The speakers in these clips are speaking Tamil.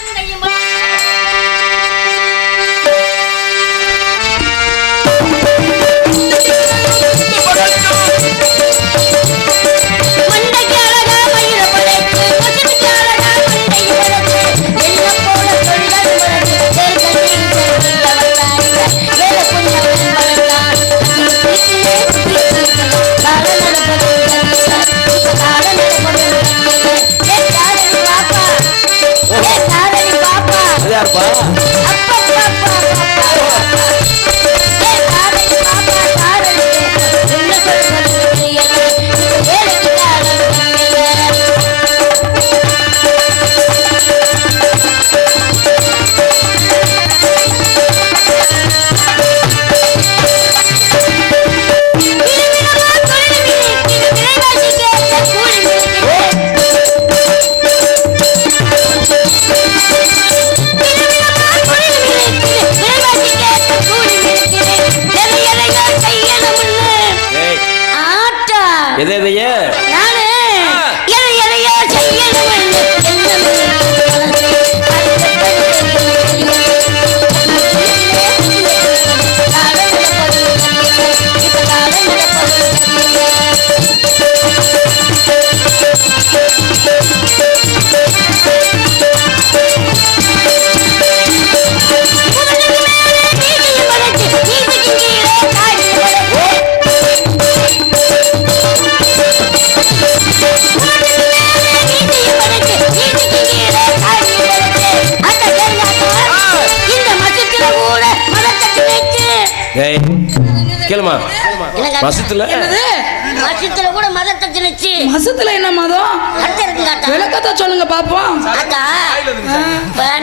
那个一呀 கேளுமா மசத்துல மசத்துல கூட மதத்தை திணிச்சு. மசத்துல என்ன மதம். விளக்கத்தை சொல்லுங்க பாப்போம்.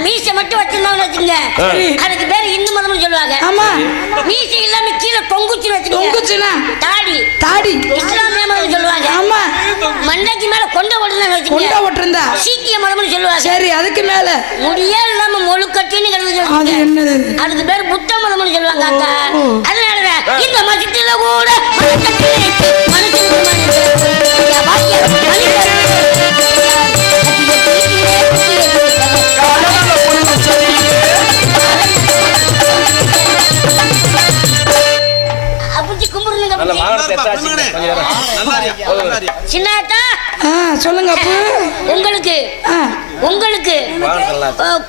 மீசை மட்டும் வச்சிருந்தோம்னு வச்சுங்க. அதுக்கு பேர் இந்து மதம்னு சொல்லுவாங்க. ஆமா. மீசை இல்லாம கீழே தொங்குச்சு வச்சுக்கோங்க. தொங்குச்சுனா? தாடி. தாடி. இஸ்லாமிய மதம் சொல்லுவாங்க. ஆமா. மண்டைக்கு மேல கொண்ட ஓடுன்னு கொண்டா வச்சுக்கோங்க விட்டுருந்தா சீக்கிய மதம்னு சொல்லுவாங்க. சரி அதுக்கு மேல. முடியே இல்லாம முழுக்கட்டின்னு கிடந்து அது சொல்லுவாங்க என்னது? அதுக்கு பேர் புத்த மதம்னு சொல்லுவாங்க அக்கா ஓ. இந்த மதத்துல கூட? சின்னாத்தா சொல்லுங்க அப்பு. உங்களுக்கு உங்களுக்கு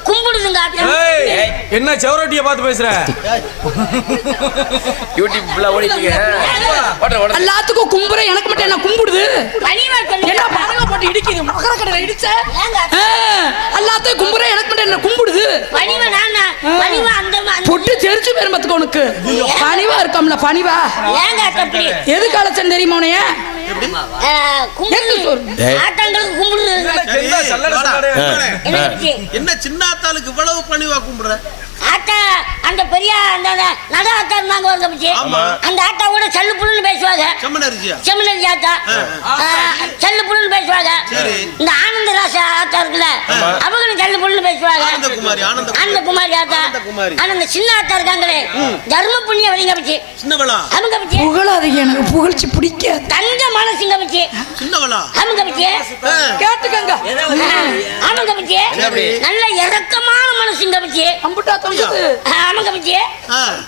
கும்பிடுதுங்க என்ன செவரொட்டிய பார்த்து பேசுற? யூடியூப் ஃபுல்லா ஓடிட்டு ஓடுற ஓடுற எல்லாத்துக்கும் கும்புற எனக்கு மட்டும் என்ன கும்பிடுது? என்ன பறவை போட்டு இடிக்குது? மகர கடையில இடிச்ச? எல்லாத்தையும் கும்புற எனக்கு மட்டும் என்ன கும்பிடுது? பணிவா நானா? பணிவா அந்த அந்த- பொட்டு தெரிச்சு பேரும் உனக்கு. பணிவா இருக்காம்ல பணிவா. எது காலச்சன் தெரியுமா உனைய ஆட்டாங்களுக்கு? என்ன சின்ன ஆத்தாளுக்கு இவ்வளவு பணிவா கும்பிடுற? ஆத்தா அந்த பெரிய அந்த நட ஆத்தா இருந்தாங்க ஒரு கமிச்சு ஆமா. அந்த ஆத்தா கூட சல்லு புல்லுன்னு பேசுவாங்க. ஆத்தா அஹ், சல்லு புல்லுன்னு பேசுவாங்க. சரி. இந்த ஆனந்த ராச ஆத்தா இருக்குல்ல அவங்களும் சல்லு புல்லுன்னு பேசுவாங்க. ஆனந்தகுமாரி ஆனந்த ஆனந்த குமாரி ஆனந்தகுமாரி. ஆனா இந்த சின்ன ஆத்தா இருக்காங்களே தர்ம புண்ணியம் வரைங்க கமிச்சு சின்னவளா? அவங்க கமிச்சு புகழாதீங்க எனக்கு புகழ்ச்சி பிடிக்காது. தங்க மனசுங்க கமிச்சு சின்னவளா? அவங்க கமிச்சு கேட்டுக்கங்க. ஆமாங்க கமிச்சு நல்ல இறக்கமான மனசுங்க கமிச்சு அம்புட்டா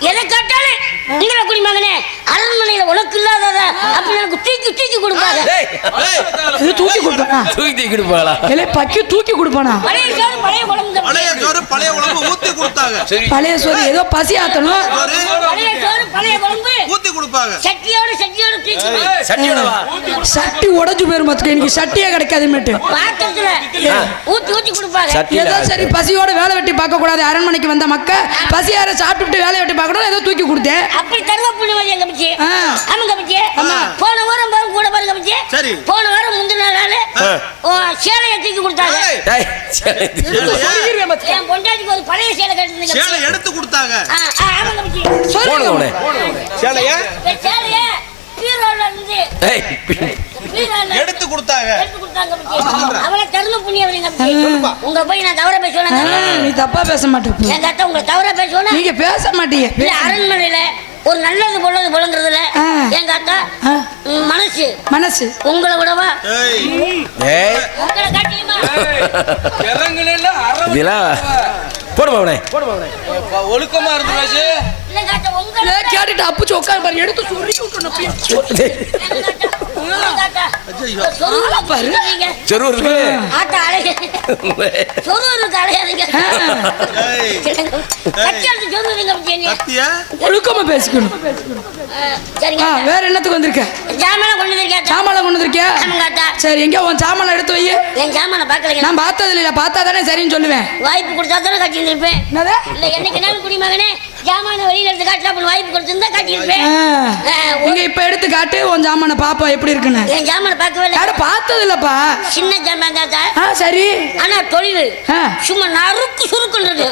எதை கேட்டாலும் அரண்மனையில உனக்கு இல்லாதத அப்படி எனக்கு தூக்கி தூக்கி கொடுப்பாங்க. இது தூக்கி கொடுப்பானா? தூக்கி கொடுப்பாங்களா இல்லை பக்கி தூக்கி கொடுப்பானா? பழைய சோறு பழைய குழம்பு பழைய சோறு பழைய உடம்பு ஊத்தி கொடுத்தாங்க. சரி. பழைய சோறு ஏதோ பசி ஆத்தணும் சோறு பழைய சோறு பழைய குழம்பு ஊத்தி கொடுப்பாங்க. சட்டியோட சட்டியோட தூக்கி சட்டி உடஞ்சு போயிரும் பார்த்துக்க எனக்கு சட்டியே கொடுப்பாங்க. சட்டியில ஏதோ சரி பசியோட வேலை வெட்டி பார்க்க கூடாது அரண்மனைக்கு வந்த மக்க பசியார சாப்பிட்டுட்டு வேலை வெட்டி பார்க்கணும் ஏதோ தூக்கி கொடுத்தேன். அப்படி தருவ புண்ணு வழி எங்க பிச்சு ஆ. ஆமாங்க பிச்சு போன வாரம் கூட பாருங்க பிச்சு சரி. போன வாரம் முந்தின நாள் சேலையை தூக்கி கொடுத்தாங்க. என் பொண்டாட்டிக்கு ஒரு பழைய சேலை சேலை எடுத்து கொடுத்தாங்க. உடனே. சேலைய சேலைய பீரோல இருந்து டேய் பீரோல எடுத்து கொடுத்தாங்க. எடுத்து கொடுத்தாங்க பிச்சு அவளை தருண பிச்சு உங்க போய் நான் தவற பேசுவேன் நீ தப்பா பேச மாட்டேன் எங்க அத்தை உங்களை தவற பேசுவேன் நீங்க பேச மாட்டீங்க. இல்ல அரண்மனையில ஒரு நல்லது பொல்லது பொழுங்கிறதுல. எங்க அக்கா மனசு. மனசு. உங்களை விடவா? ஏய். ஏய். உங்களை காட்டியுமா? இதெல்லாம் போடுமா அவனே ஒழுக்கமா இருந்துச்சு கேட்டுட்டு அப்புச்சு உட்காந்து பாரு எடுத்து சொல்லி விட்டுணும் ஒழுக்கமா பேசிக்கணும். வேற என்னத்துக்கு வந்திருக்க? சாமான் கொண்டு வந்திருக்கேன் சாமான் கொண்டு வந்திருக்கேன் சரி எங்க உன் சாமான் எடுத்து வை என் சாமான பார்க்கல நான் பார்த்தது பார்த்தா தானே சரின்னு சொல்லுவேன். வாய்ப்பு கொடுத்தா தானே கட்டி இருந்திருப்பேன் என்னைக்கு நாள் குடிமகனே ஜாமான வெளியில எடுத்து காட்டலாம் வாய்ப்பு கொடுத்திருந்தா கட்டியிருப்பேன் இங்க இப்ப எடுத்து காட்டு உன் பாப்பா எப்படி இருக்குன்னு. என் ஜாமான பார்க்கவே இல்லை. யாரும் பார்த்தது இல்லப்பா சின்ன ஜாமான் ஆ சரி. ஆனா தொழில். சும்மா நறுக்கு சுருக்குன்றது.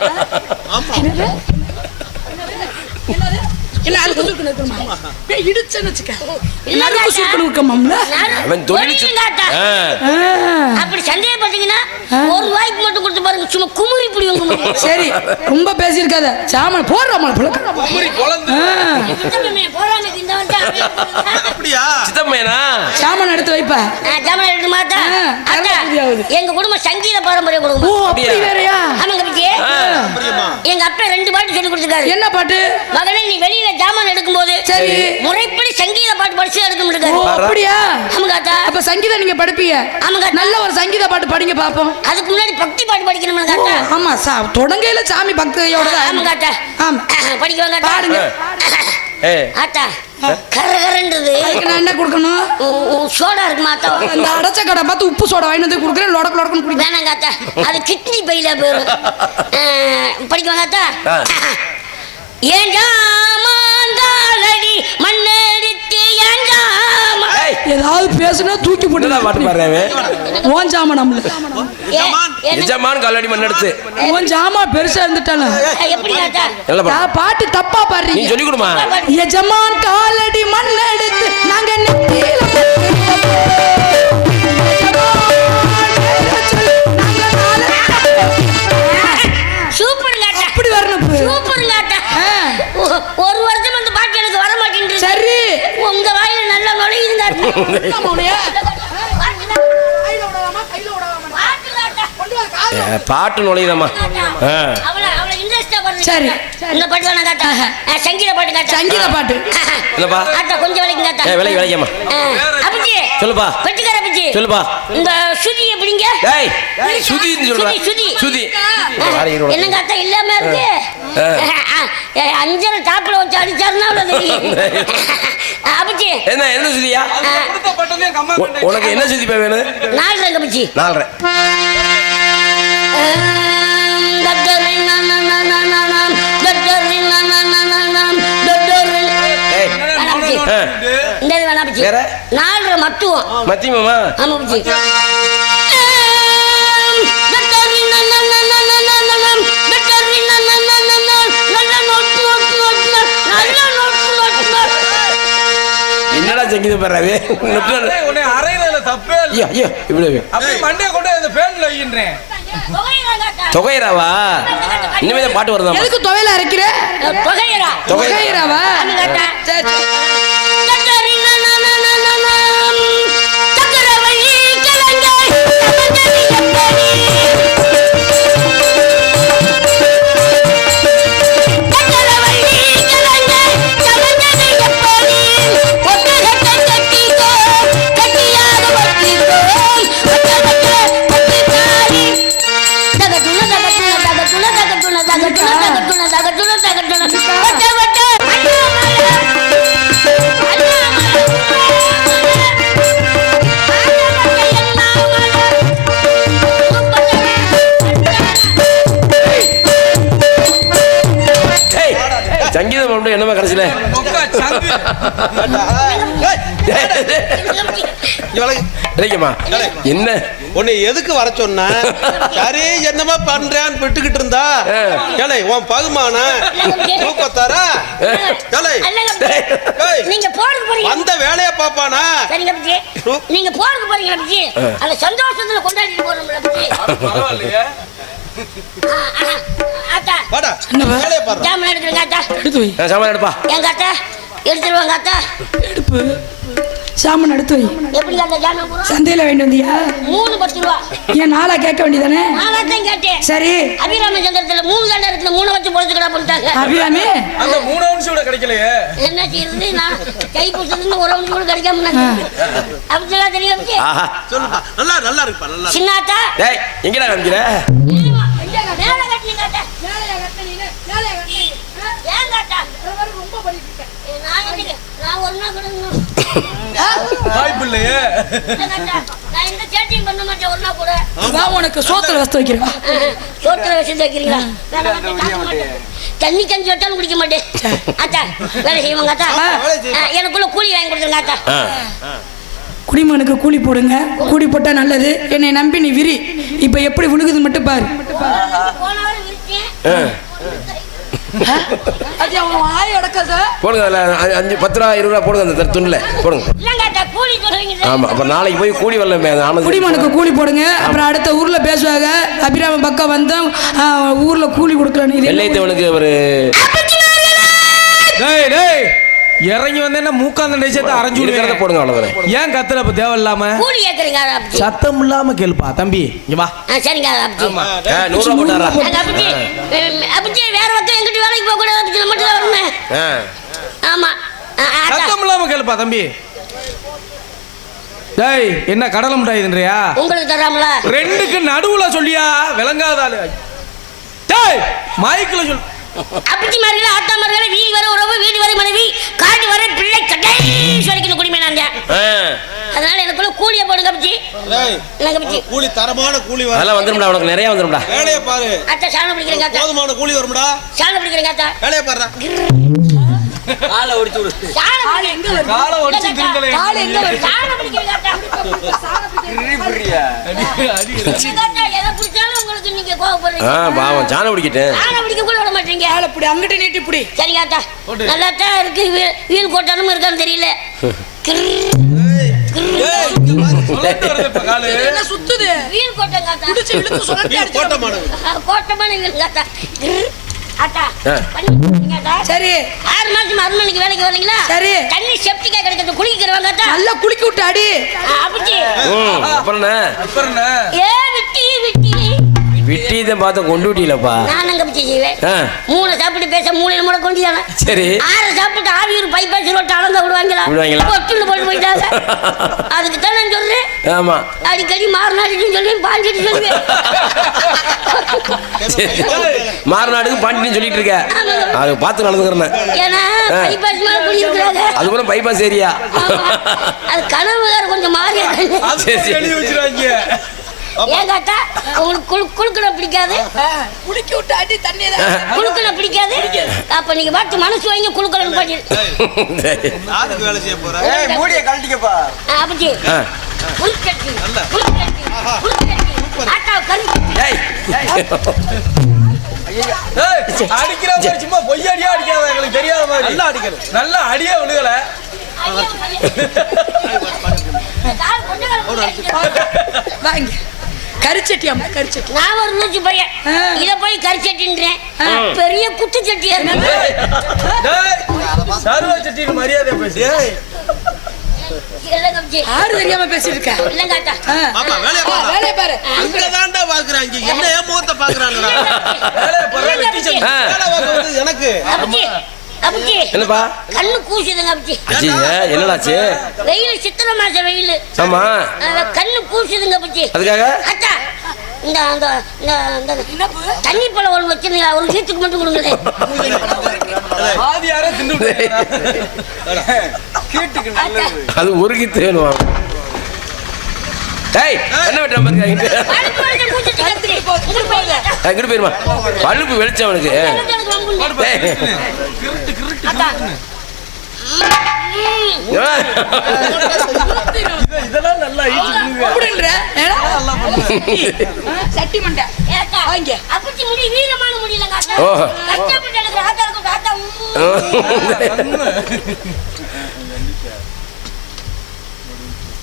என்ன அழுக்கு சுருக்குன்னு இடிச்சேன்னு வச்சுக்க. இருக்கமாம்ல? அவன் தொழில். அப்படி சந்தேகப்பட்டீங்கன்னா ஒரு வாய்ப்பு மட்டும் கொடுத்து பாருங்க சும்மா குமுறி இப்படி உங்க சரி ரொம்ப பேசியிருக்காத. சாமான அப்படியா சித்தம்மையனா சாமான எடுத்து வைப்ப. ஜாமான எடுத்து மாத்தா. எங்க குடும்பம் சங்கீத பாரம்பரிய ஓ குடும்பம் அப்படி அப்படியா? வேறயா? ஆமாங்க பிச்சி. பிரியமா எங்க அப்பா ரெண்டு பாட்டு சொல்லி கொடுத்துருக்காரு. என்ன பாட்டு? மகனே நீ வெளியில ஜாமான் எடுக்கும்போது சரி. முறைப்படி சங்கீத பாட்டு படிச்சு எடுக்க ஓ முடியாது. அப்படியா? ஆமாங்க அக்கா அப்ப சங்கீதம் நீங்க படிப்பீங்க. ஆமாங்க. அக்கா. நல்ல ஒரு சங்கீத பாட்டு படிங்க பாப்போம். அதுக்கு முன்னாடி பக்தி பாட்டு படிக்கணும் அக்கா ஆமா சா தொடங்கையில சாமி பக்தியோட தான் ஆமாங்க அக்கா ஆமா. படிக்குவாங்க. பாடுங்க ஆத்தா கரகரன்றது. அதுக்கு நான் என்ன கொடுக்கணும்? சோடா இருக்குமா ஆத்தா? இந்த அடைச்ச கடை பார்த்து உப்பு சோடா வாங்கிட்டு வந்து கொடுக்குறேன் லொடக்கு லொடக்குன்னு வேணாங்க அத்தா அது கிட்னி பையில போயிடும் படிக்குவாங்க அத்தா ஆ. ஏன் ஜாமாந்தாலடி மண்ணெடுத்து ஏன் ஜாமா ஏய் ஏதாவது பேசுனா தூக்கி பாட்டு போட்டு பாடுறேன் ஓன் ஜாமா நம்மள ஜமான். நிஜமான் காலடி மண் எடுத்து ஓன் ஜாமா பெருசா நல்ல பாட்டு தப்பா பாடுறீங்க. சொல்லி கொடுமா. எஜமான் காலடி மண் எடுத்து நாங்க பாட்டு நுழையுதம்மா. சரி. இந்த பாட்டு வேணா காட்டா சங்கீத பாட்டு காட்டா சங்கீத பாட்டு. இல்லப்பா அத்தா கொஞ்சம் வரைக்கும் காட்டா ஏ விலை விலைக்கம்மா ஆ, அப்பிச்சி சொல்லுப்பா. பெட்டிக்கார சொல்லுப்பா. இந்த சுதி எப்படிங்க? டேய் சுதின்னு சொல்றா சுதி, சுதி. என்னங்க அத்தா இல்லாம இருக்கு? அஞ்சரை டாப்ல வச்சு அடிச்சாருன்னா அவ்வளவு அபிச்சி என்ன என்ன சுதியா உனக்கு என்ன சுதிப்பா வேணும் நாலரை கமிச்சி நாலரை இந்த வேணாம் வேற? நாலரை மட்டும். மத்தியமாமா? ஆமாம் இது பிறகு உன்னை அறையில தப்பே ஐயோ ஐயோ இப்படி அப்படியே மண்டே கொண்டு அந்த ஃபேன்ல வைக்கின்றேன் தொகையராவா? இனிமே பாட்டு வருதா எதுக்கு தொகையில அரைக்கிற? தொகையரா. தொகையராவா? சக்கரவள்ளி கிடைக்குமா? என்ன? உன்னை எதுக்கு வர சொன்ன? சரி என்னமா பண்றான்னு விட்டுக்கிட்டு இருந்தா? ஏலே உன் பகுமான? தூக்கத்தாரா ஏலே. நீங்க போறதுக்கு போறீங்க. வந்த வேலைய பாப்பானா சரிங்க பிஜி நீங்க போறதுக்கு போறீங்க பிஜி அந்த சந்தோஷத்துல கொண்டாடிட்டு போறோம்ல பிஜி பரவாயில்லையே. ஆத்தா. வாடா. என்னப்பா? வேலையை பாரு ஜாமன் எடுத்துருங்க ஆத்தா. எடுத்து வை. ஆ, சாமான் எடுப்பா. எங்க ஆத்தா? எடுத்துருவாங்க ஆத்தா. எடுப்பு. சாமான் எடுத்து வை. எப்படி ஆத்தா ஜாமன் பூரா சந்தையில வேண்டி வந்தியா? மூணு பத்து ரூபா. ஏன் நாளா கேட்க வேண்டியதானே? தான் கேட்டேன். சரி. அபிராமச்சந்திரத்துல மூணு தாண்டா இருக்குது மூணு வச்சு பொழைச்சுக்கடா பண்ணிட்டாங்க அபிராமி? அந்த மூணு அவுன்ஸ் கூட கிடைக்கலையே. என்ன செய்யறது? நான் கை பிடிச்சதுன்னு ஒரு அவனுக்கு கூட கிடைக்காம நான் அப்படிலாம் தெரியும் சொல்லுப்பா. நல்லா நல்லா இருக்குப்பா நல்லா. சின்னாத்தா? டேய் எங்கடா காமிக்கிற மேல கட்டுனீங்க. ஏன் ஆத்தா? ஏ, நான்? நான் ஒரு நாள் கூட வாய்ப்பு இல்லையே உனக்கு சோத்துல வஸ்து வைக்கிறவா சோத்துல மாட்டேன். தண்ணி கஞ்சி வச்சாலும் குடிக்க மாட்டேன். அத்தா வேலை செய்வாங்க அத்தா எனக்குள்ள கூலி வாங்கி கொடுத்துருங்க அத்தா ஆ. குடிமகனுக்கு கூலி போடுங்க. கூலி போட்டா நல்லது. என்னை நம்பி நீ விரி. இப்ப எப்படி விழுகுது மட்டும் பாரு. அது அவன் ஆய் அடக்காத போடுங்க அதில் அ- அஞ்சு பத்து ரூபா இருபது ரூபா போடுங்க அந்த துணில். போடுங்க. கூலி ஆமாம் அப்போ நாளைக்கு போய் கூடி வரல ஆனந்த். குடிமகனுக்கு கூலி போடுங்க. அப்புறம் அடுத்த ஊர்ல பேசுவாங்க. அபிராம பக்கம் வந்தோம். ஊர்ல கூலி கொடுக்கல வெள்ளைத்தவனுக்கு ஒரு டேய் டேய். இறங்கி வந்தேன்னா மூக்காந்த நேசத்தை அரைஞ்சு விடுவேன்? போடுங்க அவ்வளோதானே ஏன் கத்துற இப்ப கூலி கேட்குறீங்க அப்படி சத்தம் இல்லாம கேளுப்பா தம்பி. இங்க வா. சரிங்க போட்டாரா அப்படி வேற பக்கம் எங்கிட்ட வேலைக்கு போக கூடாது அப்படி மட்டும் தான் வரணும். ஆமா. சத்தம் இல்லாம கேளுப்பா தம்பி. டேய் என்ன கடலை மிட்டாய்ன்றியா உங்களுக்கு தராமலா ரெண்டுக்கு நடுவுல சொல்லியா விளங்காத ஆளு. டேய் மைக்ல சொல் அப்படி மாதிரி ஆத்தா மாதிரி வீடு வர உறவு வீடு வரை மனைவி காட்டு வர பிள்ளை கடைசி வரைக்கும் குடிமை ஆ. அதனால எனக்குள்ள கூலியை போடுங்க அப்படி டேய், எனக்கு அப்படி கூலி தரமான கூலி வரும். அதெல்லாம் வந்துடும்டா உனக்கு நிறைய வந்துடும்டா வேலையை பாரு. அத்தா சாணம் பிடிக்கிறேங்க அத்தா போதுமான கூலி வரும்டா. சாணம் பிடிக்கிறேங்க அத்தா வேலையை பாருடா. சாணம் எங்க காலை ஒடிச்சு திருந்தலே சாணம் எங்க அத்தா எதை பிடிச்சாலும் உங்களுக்கு நீங்க கோவப்படுறீங்க ஆ பாவம். சாணம் பிடிக்கிட்டேன் சாணம் விட மாட்டீங்க இப்படி அங்கிட்ட நீட்டி இப்படி சரிங்க அத்தா. நல்லா தான் இருக்கு வீல் இருக்கான்னு தெரியல. என்ன சுத்துது? வீல் கோட்டங்க அத்தா பிடிச்சு இழுத்து சுழட்டி நீ அடிச்சு கோட்டை மாடு ஆ, கோட்டமான வீல் அத்தா அத்தா ஆ. பண்ணி கொடுத்தீங்க அத்தா. சரி. ஆறு மாசம் அருமணிக்கு வேலைக்கு வரீங்களா? சரி. தண்ணி செப்டிக்கா கிடைக்கிறது குளிக்கிறவாங்க நல்லா குளிக்க விட்டு அடி. அப்படி அப்புறம் விட்டி தான் பார்த்து கொண்டு விட்டீங்களப்பா நான் அங்க செய்வேன்? ஆ. மூணு சாப்பிட்டு பேச மூளையில மூட கொண்டியானே சரி. ஆறு சாப்பிட்டு ஆவியூர் பைபாஸ் ரோட்டு அளந்த விடுவாங்களா? விடுவாங்களா? கொட்டுன்னு போட்டு போயிட்டாங்க. அதுக்கு தான் நான் சொல்றேன். ஆமா. அடிக்கடி மாறினாடின்னு சொல்லி பாஞ்சிட்டு சொல்லுவேன் மாறுநாடுக்கு பாண்டின்னு சொல்லிட்டு இருக்க. அது பார்த்து நடந்துக்கிறேன் ஏன்னா பைபாஸ் மேல குடியிருக்கிறாங்க. அது கூட பைபாஸ் ஏரியா அது கனவு வேற கொஞ்சம் மாறி சரி, சரி. ஏன் கேட்டா உங்களுக்கு குழு குழுக்கணை பிடிக்காது? குளிக்க விட்டு அடி தண்ணி பிடிக்காது? அப்ப நீங்க பார்த்து மனசு வாங்கி குழுக்கணை பாட்டி வேலை செய்ய போற? அப்படி. ஆ. புல்கட்டி புல்கட்டி புல்கட்டி ஆட்டா கறி ஏய் ஏய், அடிக்கிற மாதிரி சும்மா பொய்யடியா அடிக்காத எங்களுக்கு தெரியாத மாதிரி. நல்லா அடிக்கணும். நல்லா அடியே விழுகல. வாங்க. கரிச்சட்டி அம்மா கரிச்சட்டி. நான் ஒரு நூற்றி பையன். இத போய் கரிச்சட்டின்றேன். பெரிய குத்து சட்டியா சர்வ சட்டின்னு மரியாதை பேசி. யாரு தெரியாம பேசிட்டு இருக்க வேலையை பாரு. அங்கதான்டா பாக்குறாங்க என்ன ஏன் முகத்தை பார்க்கறது எனக்கு. என்னப்பா? கண்ணு கூசுதுங்க அப்ஜி. அஜி என்னடாச்சு? வெயில் சித்திரை மாசம் வெயில். ஆமா. கண்ணு கூசுதுங்க. அதுக்காக? அத்தா இந்த அந்த இந்த தண்ணி பழம் ஒன்று வச்சிருந்தீங்க ஒரு வீட்டுக்கு மட்டும் அத்தா, அது ஒரு கித்து வேணும்? டேய் என்ன வெட்டுற இங்கிட்டு பழுப்பு போயிருமா வெளிச்சம் அவனுக்கு. இதெல்லாம் நல்லா சட்டி. மண்டை. ஏத்தா, வாங்க. அப்பச்சி முடி வீரமான முடியலங்க அத்தா. ஓ. கஷ்டப்பட்டு எனக்கு ஆத்தா இருக்கும், ஆத்தா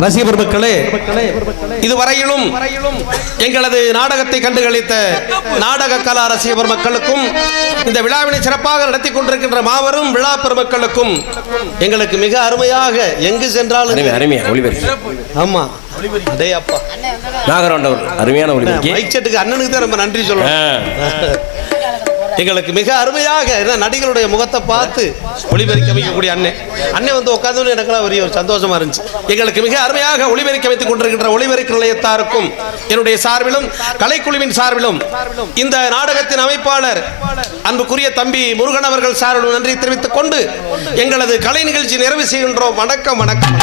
ரசிக பெருமக்களே இதுவரையிலும் எங்களது நாடகத்தை கண்டுகளித்த நாடக கலா ரசிக பெருமக்களுக்கும் இந்த விழாவினை சிறப்பாக நடத்தி கொண்டிருக்கின்ற மாபெரும் விழா பெருமக்களுக்கும் எங்களுக்கு மிக அருமையாக எங்கு சென்றாலும் அருமையா ஒளிபெருக்கி ஆமா. அடே அப்பா. நாகரண்டவர் அருமையான ஒளிபெருக்கி மைக் செட்டுக்கு அண்ணனுக்கு தான் ரொம்ப நன்றி சொல்லணும். ஆ. எங்களுக்கு மிக அருமையாக என்ன நடிகருடைய முகத்தை பார்த்து ஒளிபெருக்கி அமைக்கக்கூடிய அண்ணன் அண்ணன் வந்து உட்காந்து எனக்குலாம் பெரிய ஒரு சந்தோஷமா இருந்துச்சு. எங்களுக்கு மிக அருமையாக ஒளிபெருக்கி அமைத்துக் கொண்டிருக்கின்ற ஒளிபெருக்கு நிலையத்தாருக்கும் என்னுடைய சார்பிலும் கலைக்குழுவின் சார்பிலும் இந்த நாடகத்தின் அமைப்பாளர் அன்புக்குரிய தம்பி முருகன் அவர்கள் சார்பிலும் நன்றி தெரிவித்துக் கொண்டு எங்களது கலை நிகழ்ச்சி நிறைவு செய்கின்றோம். வணக்கம் வணக்கம்.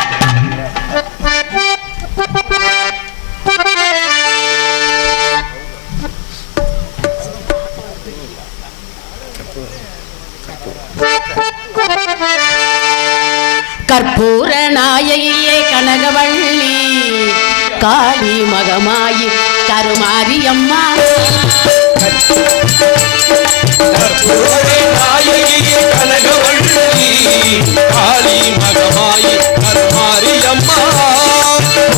கற்பூர நாயகியே கனகவள்ளி. காளி மகமாயி கருமாரியம்மா ஒரு கோவில் கொண்ட கலாவியம்மா ஒரு கோவில் கொண்ட கலாவியம்மா